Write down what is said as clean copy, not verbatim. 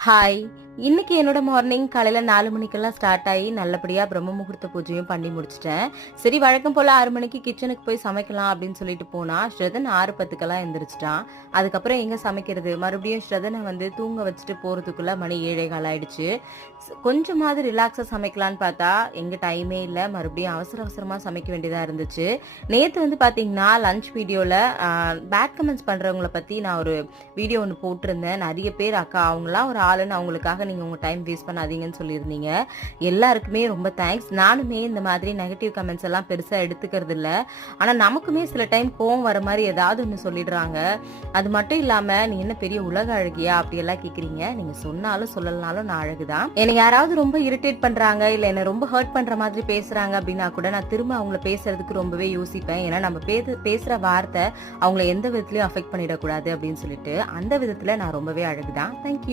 Hi. இன்னைக்கு என்னோட morning காலையில 4 மணிக்கெல்லாம் ஸ்டார்ட் ஆகி நல்லபடியா பிரம்ம முகூர்த்த பூஜையும் பண்ணி முடிச்சிட்டேன். சரி வழக்கம் போல 6 மணிக்கு கிச்சனுக்கு போய் சமைக்கலாம் அப்படின்னு சொல்லிட்டு போனா, ஸ்ரதன் 6:10க்கெல்லாம் எந்திரிச்சிட்டான். அதுக்கப்புறம் எங்க சமைக்கிறது? மறுபடியும் ஸ்ரதனை தூங்க வச்சுட்டு போறதுக்குள்ள மணி 7:15 ஆயிடுச்சு. கொஞ்சமாவது ரிலாக்ஸா சமைக்கலான்னு பார்த்தா எங்க டைமே இல்லை. மறுபடியும் அவசர அவசரமா சமைக்க வேண்டியதா இருந்துச்சு. நேத்து பாத்தீங்கன்னா லஞ்ச் வீடியோல பேட் கமெண்ட்ஸ் பண்றவங்களை பத்தி நான் ஒரு வீடியோ ஒன்று போட்டிருந்தேன். நிறைய பேர் அக்கா அவங்களாம் ஒரு ஆளுன்னு அவங்களுக்காக நீங்க உங்க டைம் வேஸ்ட் பண்ணாதீங்கன்னு சொல்லியிருந்தீங்க. எல்லாருக்குமே ரொம்ப தேங்க்ஸ். நானுமே இந்த மாதிரி நெகட்டிவ் கமெண்ட்ஸ் எல்லாம் பெருசா எடுத்துக்கிறது இல்ல. ஆனா நமக்குமே சில டைம் கோவம் வர மாதிரி ஏதாவது ஒன்று சொல்லிடுறாங்க. அது மட்டும் இல்லாம நீ என்ன பெரிய உலக அழகியா அப்படி எல்லாம் கேக்குறீங்க. நீங்க சொன்னாலும் சொல்லலனாலும் நான் அழகுதான். என்னை யாராவது ரொம்ப இரிட்டேட் பண்றாங்க இல்ல என்ன ரொம்ப ஹர்ட் பண்ற மாதிரி பேசுறாங்க அப்படின்னா கூட நான் திரும்ப அவங்கள பேசுறதுக்கு ரொம்பவே யோசிப்பேன். ஏன்னா நம்ம பேசுற வார்த்தை அவங்கள எந்த விதத்திலயும் அஃபெக்ட் பண்ணிடக்கூடாது அப்படின்னு சொல்லிட்டு அந்த விதத்துல நான் ரொம்பவே அழகுதான். தேங்க்யூ.